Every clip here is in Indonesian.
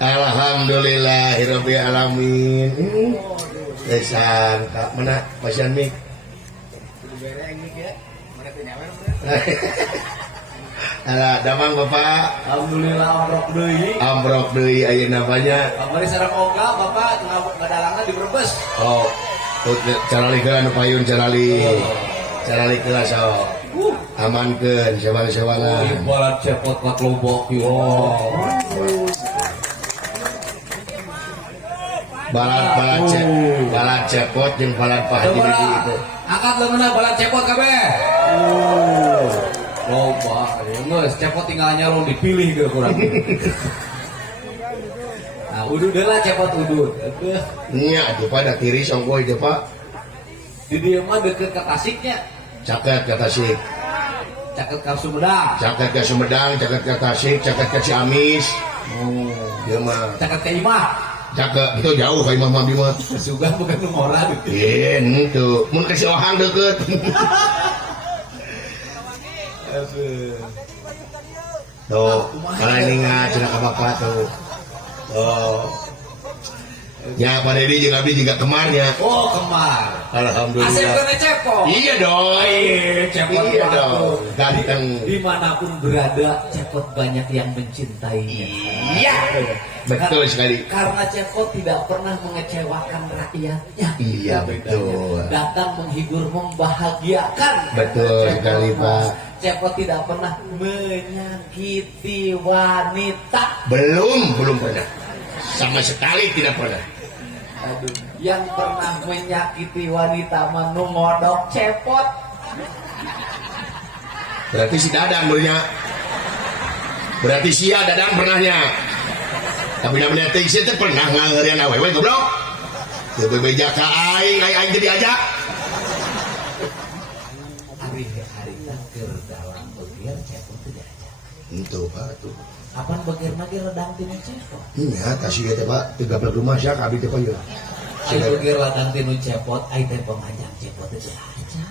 Alhamdulillahirabbil alamin. Desan tak mana pasien mik. Alah, damang Bapak. Alhamdulillah ambrok deui. Ambrok deui ayeuna namanya. Kamari sareng oga Bapak ngadalangan di Brebes. Oh, cara likeun anu payun cara likeun so. Amankeun sewang-sewangan. Balat cepot ka Lombok yo. Balat cepot jeung balat pahji itu. Angkat leungeunna balat cepot kabeh. Loba, geus cepot tinggal nyalon dipilih ge kurang. Nah, udud lah cepot udud. Nya atuh pada tiris ongkoy teh Pak. Di dieu mah deukeut ka Tasiknya. Caket ka Tasik. Caket ka Sumedang. Caket ka Sumedang, caket ka Tasik, caket ka Ciamis. Ieu mah Caket ka Imah. caket itu jauh ka Imah mah mah. Sugan bukan numoran. Itu mun ka Siwahang deukeut. Tuh, kalau ini cenah ka Bapak tuh. Oh. Ya, Pak Dedi jeung abdi juga kemarnya. Oh, kemar. Alhamdulillah. Asep kena cepot. Iya dong. Cepot iya dong. Ganteng. Dimanapun berada, Cepot banyak yang mencintainya. Iya. Betul sekali. Karena Cepot tidak pernah mengecewakan rakyatnya. Iya, betul. Datang menghibur, membahagiakan. Betul sekali, Pak. Cepot tidak pernah menyakiti wanita. Belum pernah. Sama sekali tidak pernah. Aduh, yang pernah menyakiti wanita menu ngodok Cepot. Berarti si Dadang benernya. Berarti si Dadang pernahnya. Tapi namanya teh si teh pernah ngangeureun awewe goblok. Teu bebeja ka aing jadi ajak. Hari-hari keur dalam begier Cepot tidak aja. Itu Pak tuh. Apaan begier-begier redang tinu Cepot? Iya, kasih ya Pak, 30 rumah sih abi teh Pak ya. Ayo begier redang tinu Cepot, ayo teh pengajak Cepot aja.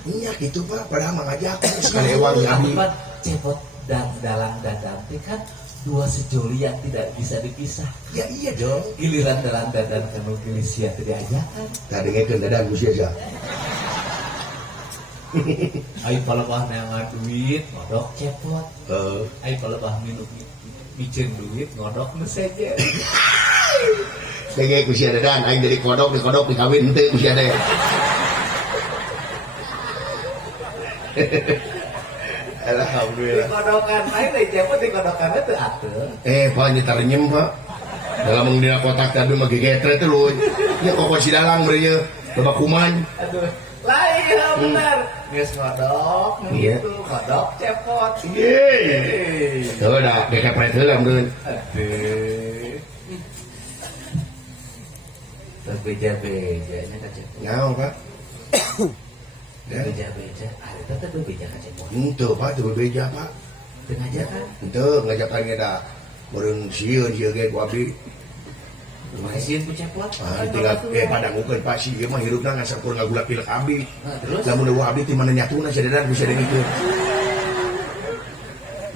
Iya gitu Pak, padahal mengajak sekali ewangi abi. Cepot dan dalang dadang teh kan dua sejoli yang tidak bisa dipisah. Ya iya dong. Giliran dalang dadan kanu gili sia teu diajakan. Tadi ngekeun Dadang geus aja. Ayo palebah neangan duit, ngodok Cepot. Ayo palebah minum micin duit, ngodok meseje. Denge ku sia Dadang, aing jadi kodok dikawin henteu ku sia teh. Alhamdulillah. Dikodokan, ayo teh Cepot dikodokan teh atuh. Pak nyetar nyem Pak. Dalam mengdina kotak tadi mah gegetre teh lu. Nya kokon si Dalang beureunya loba kuman. Aduh, lain bener. Geus ngodok, Iya. gitu, ngodok Cepot. Yeay. Tuh dah gekepret heula meureun. Aduh. Beja-bejanya ka Cepot. Naon Pak? Ya. Beja-beja, ari teh teh beja ka Cepot. Henteu Pak, teu bebeja Pak. Teu ngajakan. Henteu ngajakan ge da. Meureun sieun ieu ge ku abdi. Masieun ku Cepot. Tinggal padangukeun Pak si ieu mah hirupna ngasakur ngagula pilek abdi. Terus Lamun eueuh abdi ti mana nyatuna si Dadang bisa dengikeun.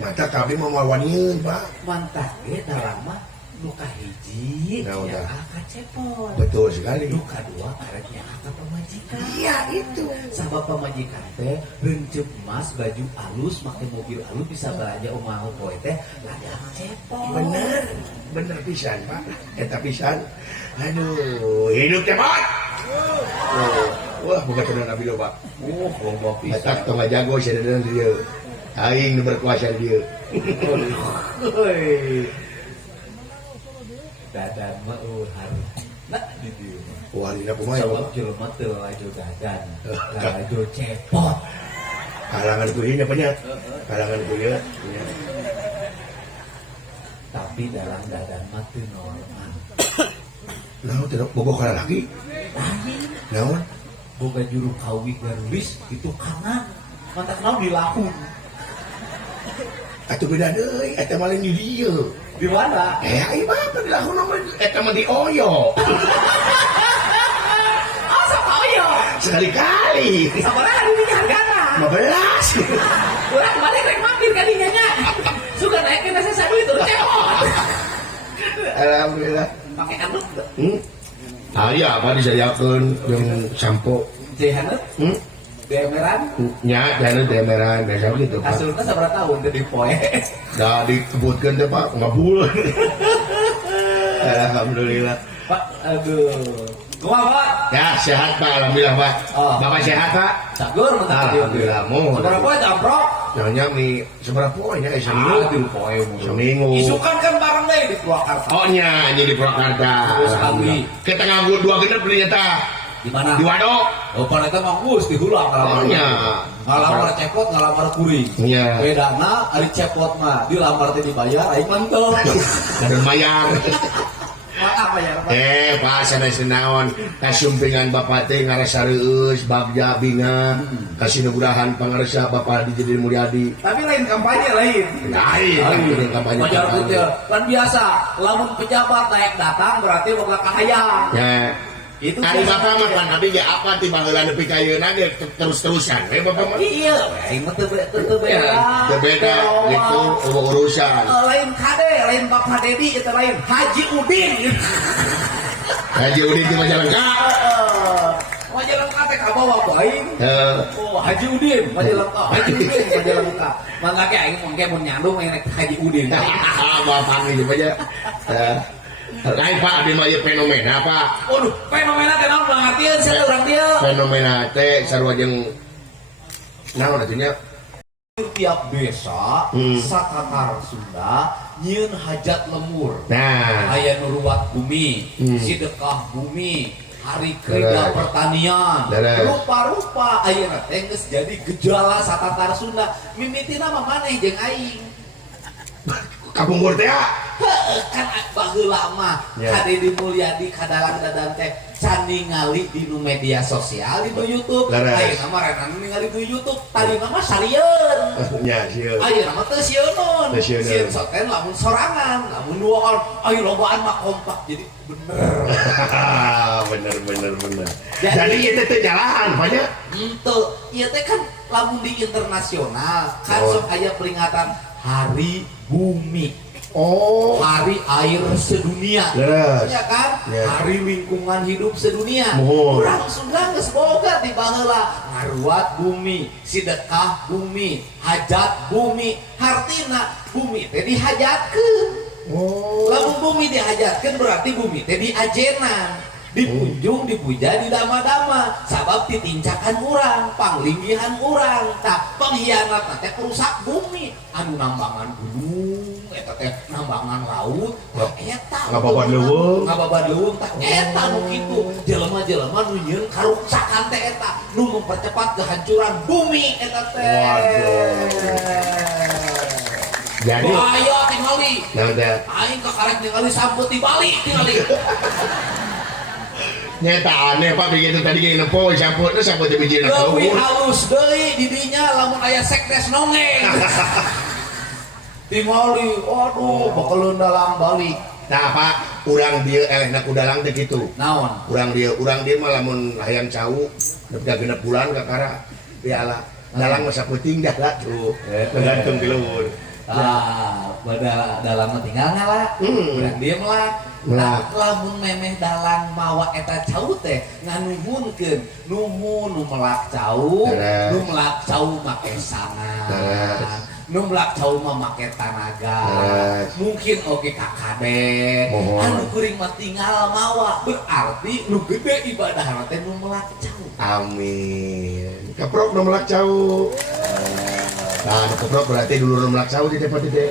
Mata kabeh mah mawanieun Pak. mantap ge dalam mah luka hiji Nah, udah. yang ka Cepot. Betul sekali. Luka dua karek yang ka pamajikan. Iya itu. Sabab pamajikan teh reunceup emas baju alus make mobil alus bisa belanja omah poe teh ladang Cepot. Bener pisan Pak. Eta pisan. Aduh, hidup Cepot. Wah, buka tenan abi lo Pak. Loba pisan. Eta tong jago si Dadang dieu. Aing nu berkuasa dieu. Heuy. Dadan mah harus. Nah, di dieu. Wah, dina kumaha ya Sabab Pak? jelema teu lajo dadan, lajo Cepot. Kalangan kuliahnya banyak. Kalangan kuliah. Tapi dalam dadan mah teu normal. Naon teh boboh kana lagi? Lain. Naon? Boga juru kawih garulis itu kanan. Mantap naon dilahun. Atuh beda deui, eta mah lain di dieu. Di mana? Ai mah apa dilahun mah eta mah di Oyo. Asa koyo. Sekali-kali. Sabaraha di hargana? 15. Urang balik rek mampir ka dinya nya. Suka naik ke nasi sadu itu Cepot. Alhamdulillah. Pakai handuk enggak? Aya apa disayakeun jeung sampo. Teh handuk? Demeran? Nya jangan demeran biasa gitu Pak. Asulna sabar tahun teh dipoe. Da dikebutkeun teh Pak ngabul. Alhamdulillah. Pak, aduh. Kumaha, Pak? Ya sehat Pak, alhamdulillah Pak. Oh. Bapak sehat Pak? Sagur mantap. Alhamdulillah. Mohon. Sabar poe jamprok. Nyonya mi seberapa poe nya seminggu? Poe Seminggu. Isukan kan barang deui di Purwakarta. Oh nya anjing di Purwakarta. Terus kami. Kita nganggur 2 genep beli eta. Di mana? Di Wadok. Oh, pada itu mah geus dihulang Oh nya. ngalamar cepot, ngalamar kuring. Iya. Bedana ari cepot mah dilamar teh dibayar, aing mantel. Kadon mayar. Apa ya? Pak sanes naon kasumpingan Bapak teh ngarasareueus bagja binga kasih nugrahan pangaresa Bapak Dijadi Mulyadi. Tapi lain kampanye lain. Lain kampanye. Wajar teh kan biasa, lamun pejabat naik datang berarti boga kahayang. Ya. Itu Ari Bapak mah kan abi ge apa ti baheula nepi ka yeuna ge terus-terusan. Bapak mah. Iya, aing mah teu beda. Teu beda gitu urusan. Lain kade, lain Bapak Dedi itu lain Haji Udin. Haji Udin di Majalengka. Majalengka teh ka bawah aing. Oh, Haji Udin Majalengka. Haji Udin Majalengka. Mangga ge aing mangke mun nyandung aing Haji Udin. Bapak ini aja. Lain Pak, abdi mah ieu fenomena Pak. Waduh, fenomena teh naon pengertian saya urang dia. Fenomena teh sarua jeung naon atunya? Tiap desa, satatar Sunda nyieun hajat lemur. Nah, Aya nu ruwat bumi, sedekah bumi, hari kerja pertanian. Rupa-rupa ayeuna teh geus jadi gejala satatar Sunda. Mimitina mah maneh jeung aing. kabungkur teh Kan baheula mah Deddy Mulyadi kadalang dadan teh can ningali di nu media sosial di nu YouTube. Ayeuna mah renang ningali di YouTube, tadina mah salieun. nya sieun. Ayeuna mah teu sieun. Sieun soten lamun sorangan, lamun duaan, ayo lobaan mah kompak jadi bener. bener. Jadi ieu teh teu jalan banyak. Henteu, ieu teh kan lamun di internasional kan sok aya peringatan Hari Bumi. Oh, Hari Air Sedunia. Ya kan? Hari Lingkungan Hidup Sedunia. Urang Sunda geus boga di baheula ngaruat bumi, sedekah bumi, hajat bumi. Hartina bumi teh dihajatkeun. Lamun bumi dihajatkeun berarti bumi teh diajenan. Dipunjung, dipuja, didama-dama sabab ditincakan urang, panglinggihan urang, tak pengkhianat teh perusak bumi, anu nambangan gunung, eta teh nambangan laut, eta ngababan leuweung, tak eta nu kitu, jelema-jelema nu nyieun karuksakan teh eta, nu mempercepat kehancuran bumi eta teh. Jadi ayo tingali, aing kakarek ningali samput di Bali tingali. Nyata aneh Pak begitu tadi gini nempo samput teh biji na leuwih halus deui di dinya lamun aya sekdes nongeng. Tingali, waduh bakal dalang balik. Nah Pak, urang dieu elehna ku dalang teh kitu. Naon? Urang dia mah lamun hayang cau nepi ka 6 bulan kakara piala. Dalang mah saputing dah lah tuh. Tergantung di luhur. Pada dalam tinggal ngalah, urang diem lah. Lamun memeh dalang mawa eta cau teh nganuhunkeun nuhun nu melak cau, nu melak cau make sangan, nu melak cau mah make tanaga, mungkin oge kakade, anu kuring mah tinggal mawa berarti nu gede ibadahna teh nu melak cau. Amin. Keprok nu melak cau. Nah, keprok berarti dulu nu melak cau di tempat itu.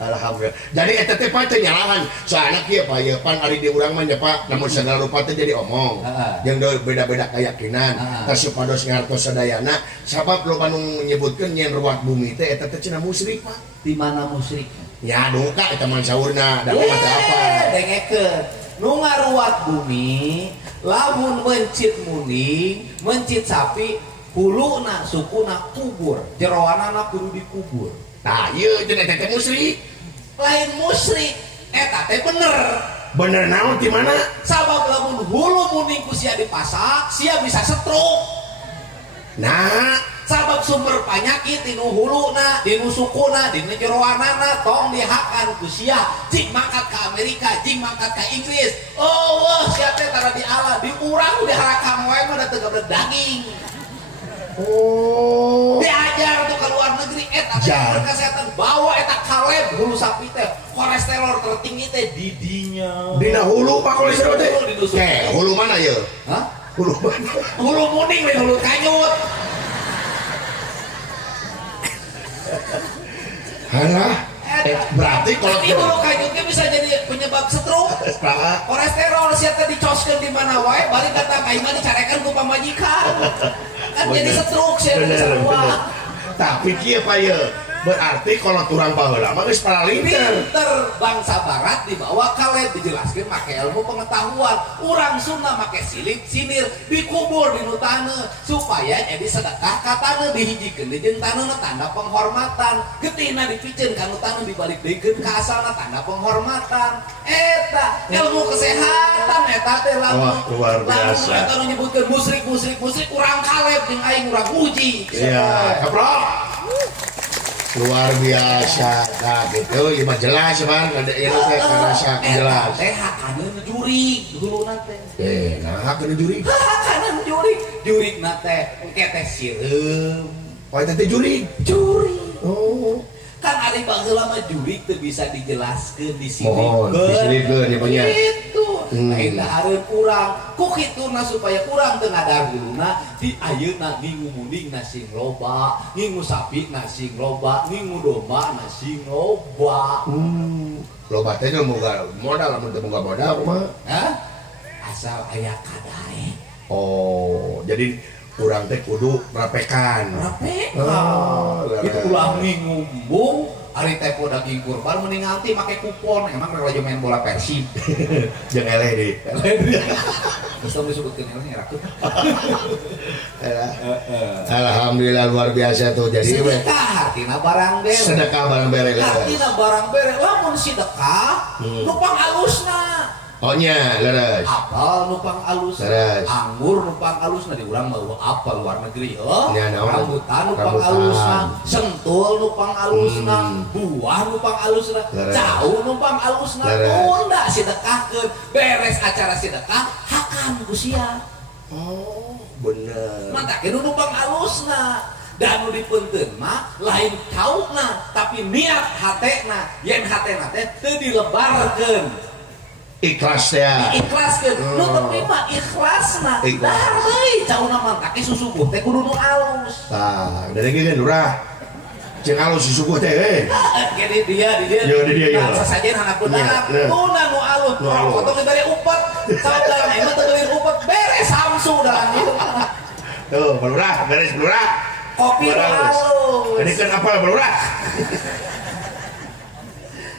Alhamdulillah. Jadi eta teh Pak teh nyalahan. Soalna kieu Pak ye pan ari di urang mah nya Pak, namun segala rupa teh jadi omong. Jeung beda-beda keyakinan. Tas supados ngartos sadayana, sabab loba nu nyebutkeun nyen ruwat bumi teh eta teh cenah musyrik Pak. Di mana musyrik? Ya duka eta man saurna, da mah teh apa? Dengekeun. Nu ngaruwat bumi, lamun mencit muning, mencit sapi, huluna sukuna kubur, jeroanana kudu dikubur. Nah, ieu jeung eta teh musyrik. Lain musyrik, eta teh bener. Bener naon di mana? Sabab lamun hulu muning ku sia dipasak, sia bisa stroke. Nah, sabab sumber penyakit dinu huluna dinu sukuna dinu jeroanana tong dihakan ku sia jing mangkat ke Amerika jing mangkat ke Inggris oh sia teh tara di ala di urang diharakam wae mah da teu gabrek daging diajar tuh ke luar negeri eta kesehatan bawa eta kaleb hulu sapi teh kolesterol tertinggi teh di dinya dina hulu pak kolesterol teh hulu mana ya hulu mana hulu muning dan hulu kanyut halah berarti kalau tapi hulu kanyutnya bisa jadi penyebab stroke kolesterol siapa dicoskeun di mana wae balik datang ka imah dicarekan ku pamajikan kan jadi stroke saya tapi kieu pa ye berarti kalau turang baheula mah geus paralinter bangsa barat dibawa kaleb dijelaskeun make ilmu pengetahuan urang Sunda make silit sinir dikubur di taneuh supaya jadi sedekah ka taneuh dihijikeun di jeung taneuhna tanda penghormatan getina dipikeun ka taneuh dibalik deikeun ka asalna tanda penghormatan eta ilmu kesehatan eta teh lamun luar biasa eta nu nyebutkeun musrik urang kaleb jeung aing urang uji iya kaprok luar biasa nah gitu ya jelas man ada ini teh karasa jelas teh hakaneun jurig duluna teh nah hakaneun jurig jurig na teh engke teh sireum oh teh jurig oh kan ari baheula mah jurig teu bisa dijelaskeun mohon disilikeun ya punya gitu lain dahareun urang ku kituna supaya urang teu ngadar duluna di ayeuna ngingu munding na sing loba ngingu sapi na sing loba ngingu domba na sing loba loba teh nu boga modal lamun teu boga modal kumaha asal aya kadae oh jadi urang teh kudu rapekan itu ulah minggu embung ari teh po daging kurban mending nganti make kupon emang rela main bola Persib jeung eleh deui geus tong disebutkeun eleh rakeun alhamdulillah luar biasa tuh jadi sedekah hartina barang bere sedekah barang bere hartina barang bere lamun sedekah nupang alusna oh nya leres apel nupang alus anggur nupang alusna di urang mah apel luar negeri rambutan nupang alusna sentul nupang alusna buah nupang alusna cau nupang alusna tunda sedekahkeun beres acara sedekah hakam ku sia oh bener mantap kieu nupang alusna dan nu dipeunteun mah lain kaukna tapi niat hatena yen hatena teh teu dilebarkeun ikhlas ya ikhlaskeun nu teu mah ikhlasna dahar deui cauna mantake susuguh teh kudu nu alus tah dari geus lurah ceung alus susuguh teh jadi dia sasajen anak beunang tuna nu alus potong dibere upet saudara emang teu beri upet beres samsu dalam itu tuh lurah beres lurah kopi alus jadi kan apa lurah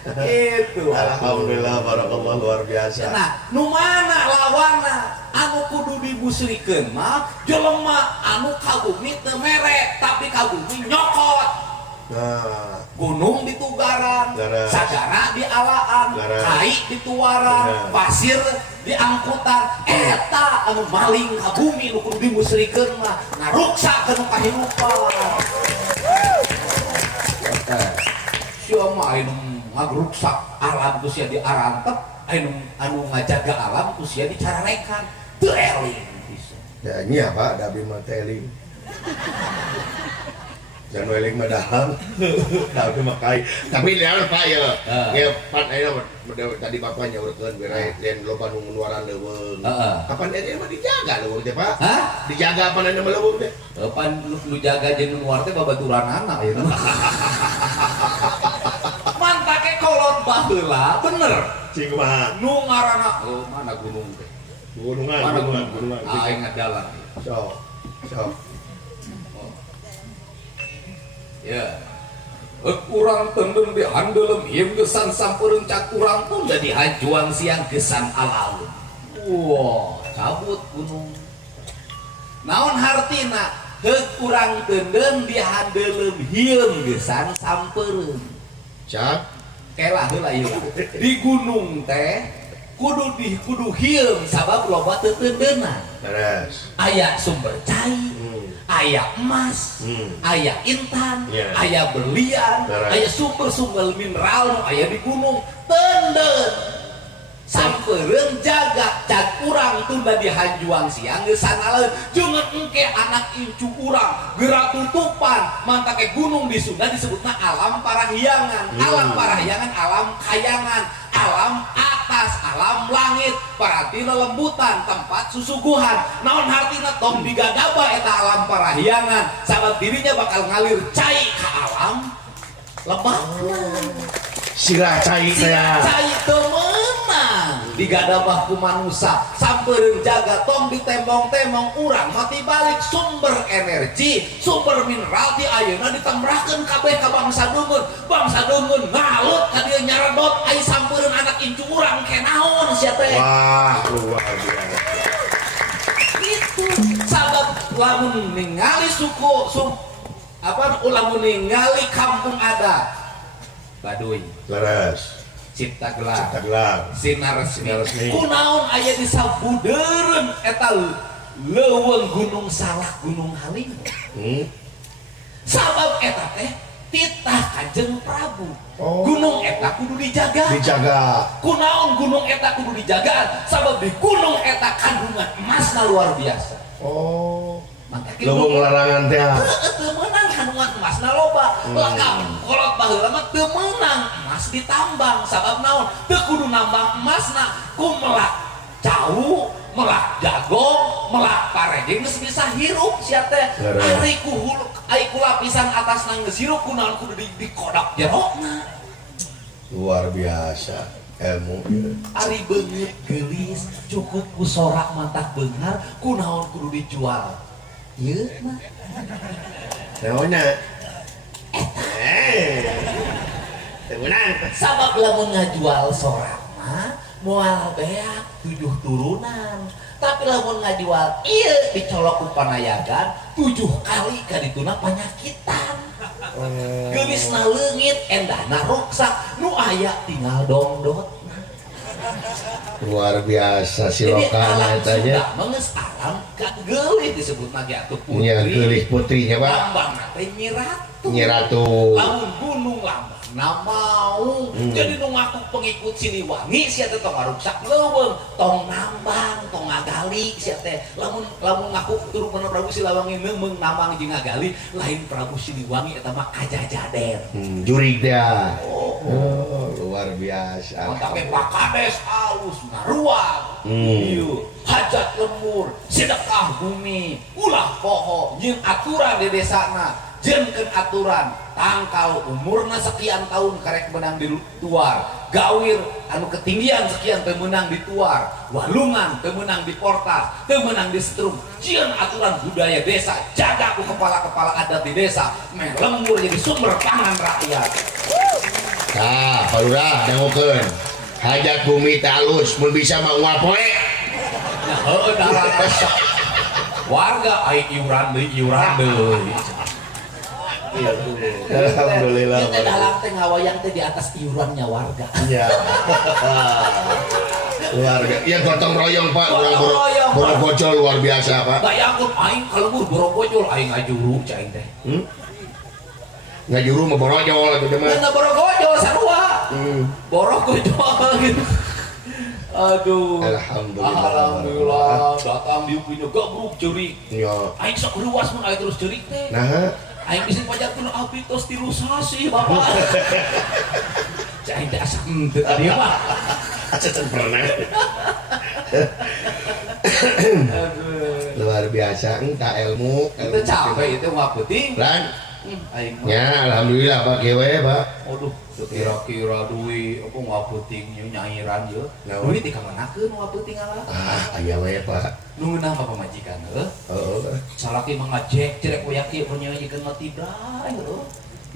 itu alhamdulillah barakallah luar biasa nah nu mana lawanna anu kudu dibusrikeun mah jelema anu kagumi teu mere tapi kagumi nyokot gunung ditugaran sagara dialaan kai dituaran pasir diangkutan eta anu maling kagumi nu kudu dibusrikeun mah ngaruksakeun kahirupan sia mah ngagruksak alam ku sia diarantep anu ngajaga alam ku sia dicararekan teu eling bisa ya nya Pak da abdi mah teh eling dan eling mah dahang da abdi mah kai tapi lihat Pak ya ya pan aya tadi Bapak nyaurkeun bere yen loba nu nuaran leuweung kapan eta mah dijaga leuweung teh Pak dijaga apa anu leuweung teh pan lu jaga jeung nuar teh babaturanana ieu mantake kolot baheula bener cing kumaha nu ngaranna mana gunung teh gunungan aing ngadalan sok ya urang tendeng dihandelem ieu gesan sampeureun cak urang pun jadi hajuan siang gesan alaun wah cabut gunung naon hartina heuk urang tendeng dihandelem hieum gesan sampeureun cak kelah heula ieu di gunung teh kudu hieum sabab loba teu teundeunna beres aya sumber cai aya emas, aya intan, Yeah. aya berlian, Right. aya sumber-sumber mineral nu aya di gunung. Tenden sampereun jaga cak urang tunda di hanjuang siang geus sanaleun jeung engke anak incu urang geura tutupan manta ke gunung di Sunda disebutna alam parahyangan. Alam parahyangan, alam kayangan, alam atas, alam langit, paratina lembutan, tempat susuguhan. Naon hartina tong digagaba eta alam parahyangan sabab dirinya bakal ngalir cai ka alam lebahna. Sirah cai saya. Cai teu meunang digadabah ku manusia sampereun jaga tong ditembong-tembong urang mati balik sumber energi sumber mineral di ayeuna ditambrahkeun kabeh ka bangsa Deungeun ngalut ka dieu nyaredot ai sampereun anak incu urang kenaon sia teh. Wah, luar biasa. Itu sabab lamun ningali lamun ningali kampung adat Baduy, Laras. Cipta Gelar, Sinar Resmi. Kunaon aya di sabudeureun eta leuweung Gunung Salak, Gunung Halim. Sabab eta teh titah Kanjeng Prabu. Gunung eta kudu dijaga. Kunaon gunung eta kudu dijaga? Sabab di gunung eta kandungan emasna luar biasa. Leuweung larangan teh. Teu meunang kandungan emasna loba. Lengkap kolot baheula mah teu meunang emas ditambang sabab naon? Teu kudu nambang emasna ku melak cau, melak jagong, melak parejeng geus bisa hirup sia teh. Ari ku lapisan atasna geus hirup kunaon kudu dikodok jerona. Luar biasa ilmu. Ari beungeut geulis cukup ku sorak mantah beunghar kunaon kudu dijual. Ieu mah Naonna? sabab lamun ngajual sorak mah moal beak 7 turunan. Tapi lamun ngajual ieu dicolok ku panayagan 7 kali ka dituna panyakitan. Geulisna leungit endahna ruksak nu aya tinggal dongdot. Luar biasa si lokal eta nya. Mengeus alam ka geulih disebutna ge atuh putri. Nya geulih putrinya Pak. Lambangna teh Nyi Nyi Ratu. Lamun gunung lambangna mau. Jadi nu ngaku pengikut Siliwangi sia teh tong ngaruksak leuweung, tong nambang, tong ngagali sia teh. Lamun ngaku turunan Prabu Siliwangi neumeng nambang jeung ngagali, lain Prabu Siliwangi eta mah kajajader. Jurig dah. Luar biasa. Tapi Pak Kades alus ngaruang. Ieu hajat lemur, sedekah bumi, ulah poho, jeung aturan di desana, jenkeun aturan, tangkal umurna sekian tahun karek menang di luar, gawir anu ketinggian sekian teu meunang di tuar, walungan teu meunang di portas, teu meunang di setrum. Jieun aturan budaya desa, jaga ku kepala-kepala adat di desa, meh lembur jadi sumber pangan rakyat. Nah, palurah dangukeun. Hajat bumi teh alus, mun bisa mah unggal poe. Nah, heueuh darah desa. Warga ai iuran deui. Alhamdulillah. Ieu teh dalang teh ngawayang teh di atas iurannya warga. Iya. Warga. Iya gotong royong Pak, Borogojol luar biasa Pak. Bayangkeun aing kalembur Borogojol aing ngajuru cai aing teh. Ngajuru mah borojol atuh mah. Mana Borogojol sarua. Borogojol gitu. Aduh. Alhamdulillah. Datang di punya gabruk ceurik. Iya. Aing sok ruas mun aya terus ceurik teh. Nah, Aing bisa pajarkeun abdi tos 3 sasi Bapak. Cai aing teh asa teu tadi mah. acan pernah. Aduh. Luar biasa entah ilmu. Itu capek itu mah penting. Lan. Aing Ya, alhamdulillah Pak kieu we, Pak. Aduh, kira-kira duit apa ngapeuting nyairan ieu. Naon? Duit di kamanakeun ngapeuting ala? Aya we, Pak. Nu ngeunah ka pamajikan heuh. Heeh. Salaki mah ngajek cerek we yakin penyanyiikeun mah tibrai heuh.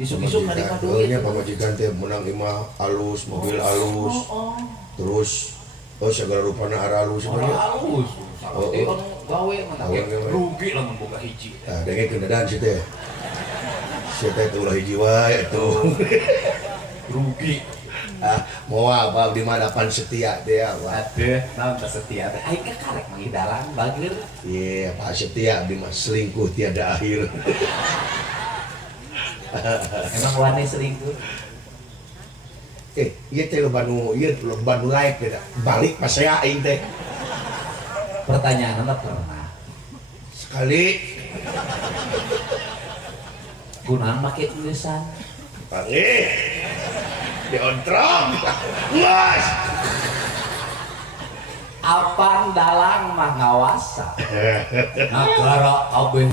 Isuk-isuk narima duit. Nya pamajikan teh menang imah alus, mobil alus. Terus segala rupana aralus sebenarnya. Alus. Salaki anu gawe mah rugi lamun boga hiji. Tah dengekeun dadan situ teh. Situ teh ulah hiji wae atuh. Rugi. Mau apa di madapan setia dia Pak. Aduh, naon teh setia teh aing karek manggidalan bageur. Iya Pak setia di mas selingkuh tiada akhir. Emang wani selingkuh? Iya teh lo banu live beda balik pas saya aing teh Pertanyaan pernah sekali gunaan make tulisan panggil diontrong mas apang dalang mah ngawasa negara kabeh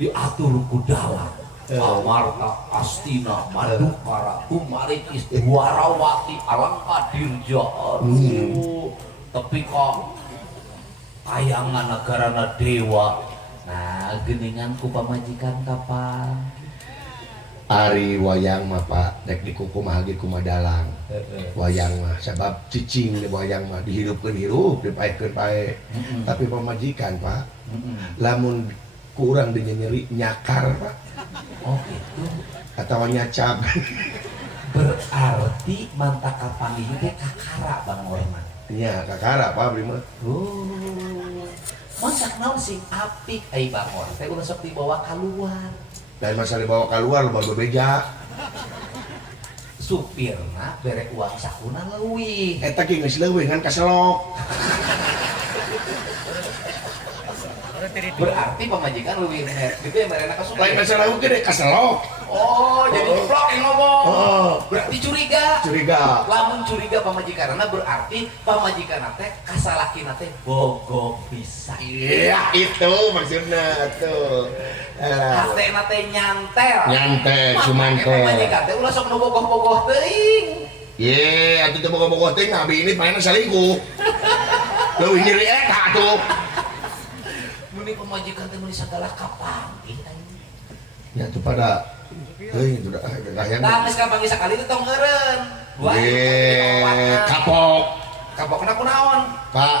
diatur ku dalang Amarta Astina Madukara Kumaritis Warawati Alangka Dirjaan tapi kok kayangan negarana dewa nah geningan ku pamajikan kapan Ari wayang mah Pak dek dikukum lagi kumadalang wayang mah sebab cicing di wayang mah dihidupkeun hirup dipaekeun pae tapi pamajikan Pak lamun kurang nyeri nyakar Pak oh gitu atau nyacap berarti manta kapan ini teh kakara Bang Orman nya kakara Pak abdi mah masak naon sing apik ai Bang Orman teh ulah sok dibawa keluar dan masalah dibawa keluar lo baru beja supirna bere uang sakuna leuwih eta ge geus leuwih ngan kaselok berarti pemajikan leuwih gitu ya mereka kasuka lain masalah gede kaselok oh jadi jeblok yang ngomong berarti curiga lamun curiga pamajikan karena berarti pamajikan teh kasalakin teh bogo bisa iya itu maksudnya tuh hate teh nyantel cuman teh pamajikan teh ulah sok nu bogoh-bogoh teuing ye atuh teh bogoh-bogoh teh nabi ini paena selingkuh leuwih nyeri eta atuh muni pamajikan teh muni sagala kapanggih nya tuh pada itu udah hayang nah geus kapanggih sakali teh tong eureun kapok kena kunaon Pak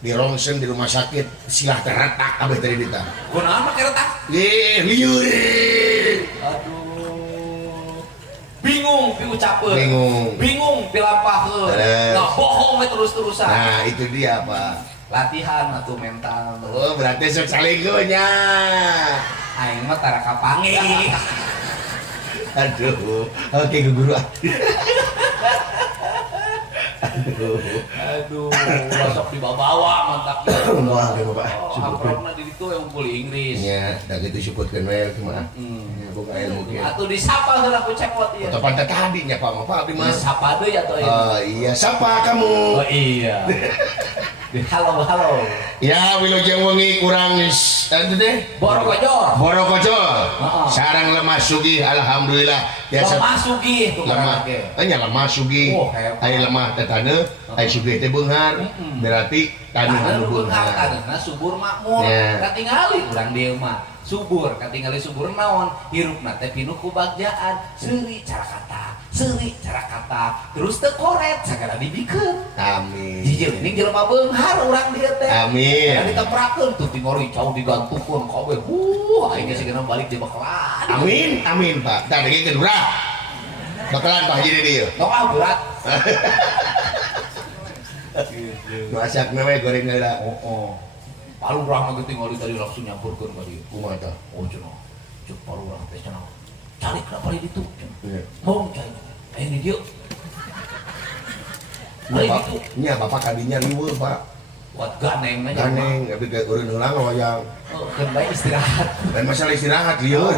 di rongsen di rumah sakit silah terretak kabeh tadi dita kunaon make retak liur aduh bingung diucapkeun bingung dilampahkeun nah bohong we terus-terusan nah itu dia Pak latihan atau mental oh berarti sok selingkuhnya aing mah tara kapangi aduh oke guru aduh sok dibawa mantap wah ge Bapak akrabna di ditu yang unggul Inggris nya da kitu syukurkeun we kumaha boga ilmu ge atuh disapa heula ku cekot ieu atau pantat tadinya Pak Bapak abdi mah disapa deui atuh oh iya sapa kamu oh iya halo ya wilujeng wengi kurang anu teh Borokojo sareng lemah sugih alhamdulillah biasa lemah sugih tuh lemah nya lemah sugih aya lemah teh taneuh aya sugih teh beunghar berarti taneuh anu beunghar taneuhna subur makmur katingali urang dieu mah subur katingali subur naon hirupna teh pinuh ku bagjaan seuri cara kata terus teu koret sagala dibikeun amin jijil ini jelema beunghar urang dieu teh amin da diteprakeun tuh tingori cau digantukeun kabeh aing geus geuna balik di bakalan amin Pak tah dengkeun urang bakalan Pak jadi dieu tong berat masak we goreng heula palu urang mah tinggali tadi langsung nyampurkeun ka dieu kumaha tah oh cenah cuk palu urang teh cenah cari kenapa di itu mau cari ini dia nya Bapak kadinya liweur Pak buat ganeng tapi kayak urun ulang wayang kan baik istirahat dan masalah istirahat liur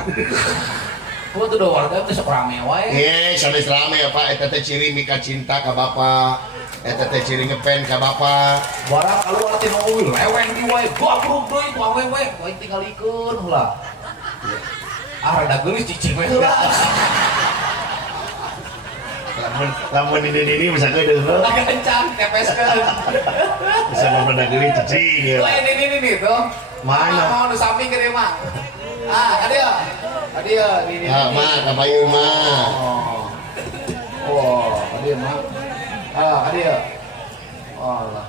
kok tuh warga besok rame wae sanes rame ya Pak eta teh ciri mika cinta ka Bapak eta teh ciri ngepen ka Bapak barang kalau ati mobil leweng di wae goblok deui ku awewe wae tinggal ikeun heula rada geulis cicing we heula lamun ini bisa kedeung kencang tepeskeun bisa memandang geulis cicing ya ini tuh mana mau di samping ke dia mah adia ini mah ka payun mah adia mah adia Allah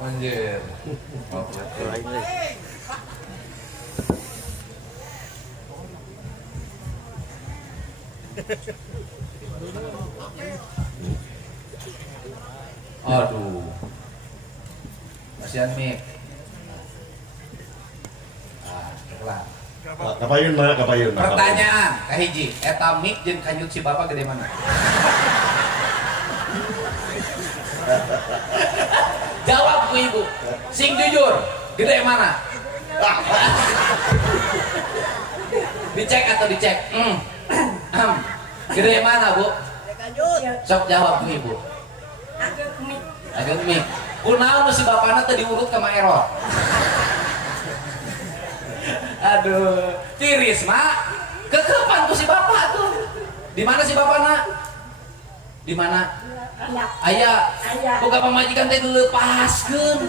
anjir Aduh. Kasihan Mik. Kelar. Kapayun mah, kapayun. Pertanyaan kahiji, eta Mik jeung kanjut si Bapak gede mana? Jawab ku Ibu. Sing jujur, gede mana? Dicek atau dicek? Gede mana, Bu? Sok jawab ku Ibu. Agak Mik. Kunaon si bapakna teu diurut ka error. Aduh, tiris mak. Kekepan tuh si bapak tuh. Di mana si bapakna? Di mana? Ayah. Boga pamajikan teh dilepaskeun.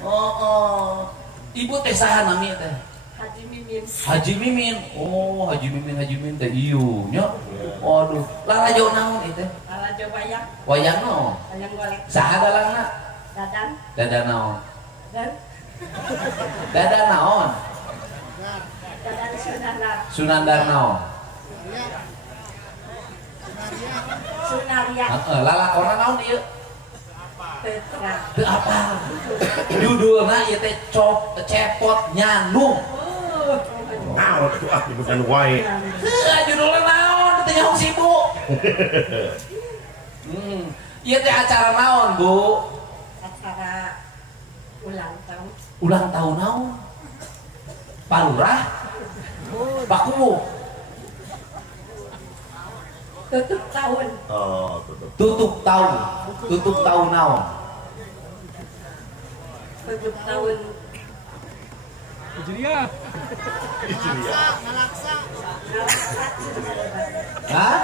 Oh. Ibu teh saha nami teh? Haji Mimin. Haji Mimin. Oh, Haji Mimin teh ieu nya. Waduh, larajo naon ieu teh? Larajo wayang. Wayang naon? Wayang golek. Saha dalangna? Dadan. Dadan naon? Dan Dadan naon? dadan Sunandar. Sunandar naon? Sunaria. Lalakona naon ieu? Petra. Teu apa? Judulna ieu teh cepot nyandung. Naon atuh ah bukan wae. Judulna naon? Teu nyaho si Ibu. Ieu teh acara naon, Bu? Acara ulang tahun. Ulang tahun naon? Palurah? Bakumu? Tutup tahun. Oh, tutup. Tutup tahun naon? Tutup tahun. Hah?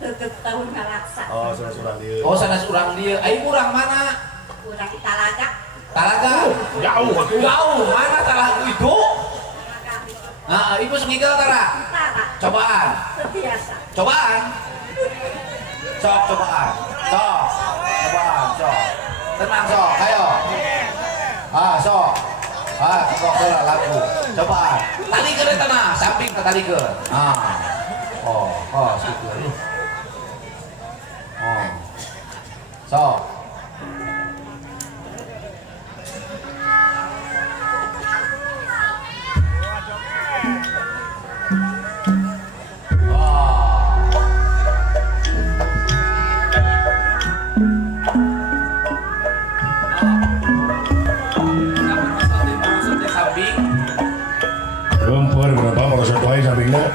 Tutup tahun ngalaksa. Oh, surah-surah dia. Oh, sanes urang dieu. Ai urang mana? Urang Talaga. Talaga? Jauh atuh. Jauh, mana talaga itu? Talaga. Ibu sengigel tara. Tara. Cobaan. Setiasa. Cobaan. Sok cobaan. Sok. Cobaan, sok. Tenang sok, ayo. Sok. Kok geula lagu. Cobaan. Tadi ke tanah, samping ke tadi ke. Situ. Sok. Bumper berapa merosot wae sampingna.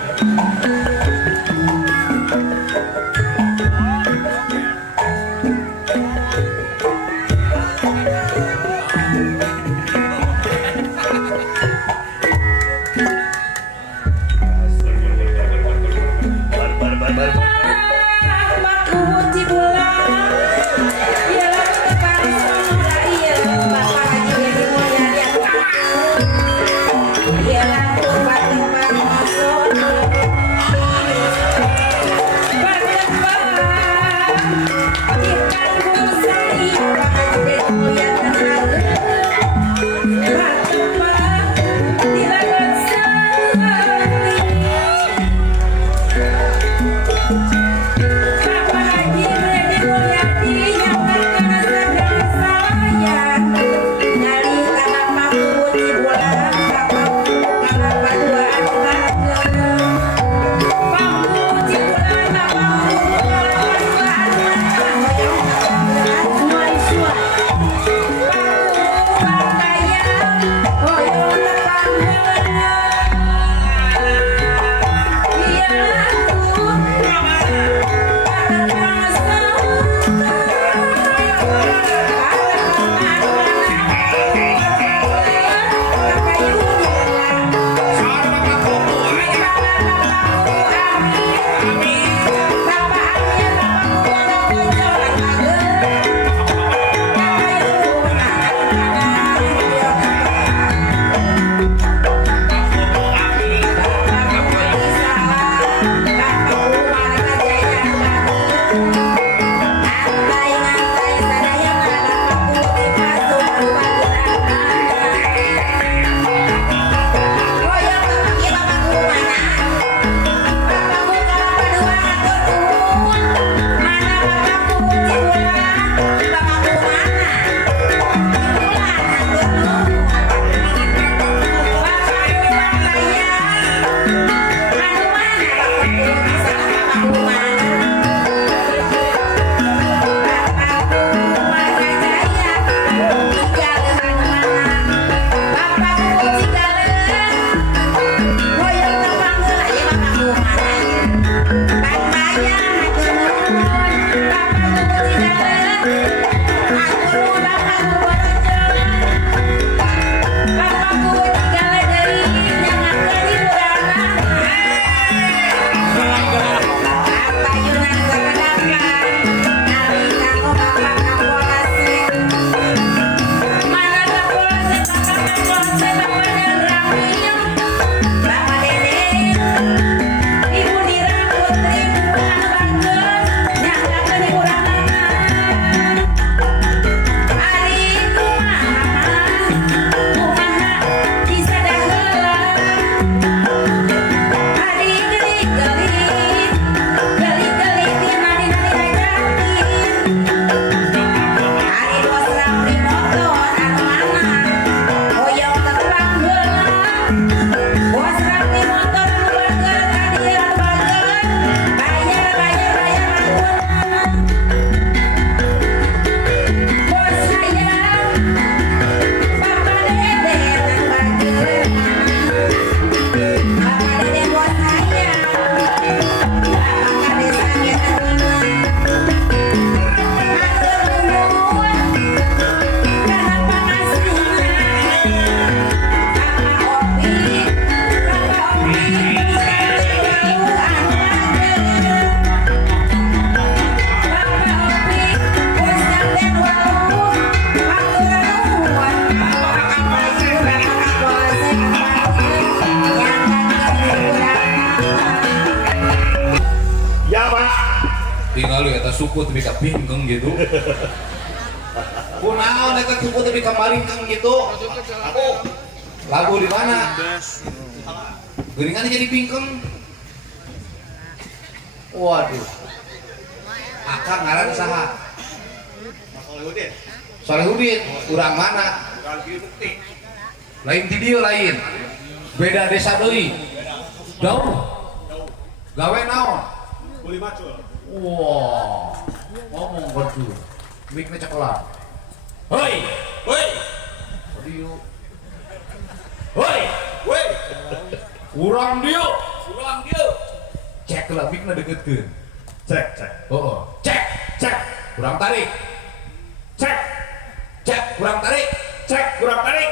eta suku tapi ka pingkeng gitu. Kunaon eta suku tapi ka malingkeng gitu. Aku lagu di mana? Geuningan jadi pingkeng. Waduh. Akang ngaran saha? Solehudin. Urang mana? Lain ti dieu lain. Beda desa deui. Jauh. Gawe naon? Kuli macul. Wah. Ngomong betul. Mikna cekelar. Hoi. Woi, Dieu. Hoi. woi. Urang dieu. Ulang dia. Cek lah mikna deukeutkeun. Cek, cek. Oh, cek, cek. Kurang tarik. Cek. Cek, kurang tarik. Cek, kurang tarik.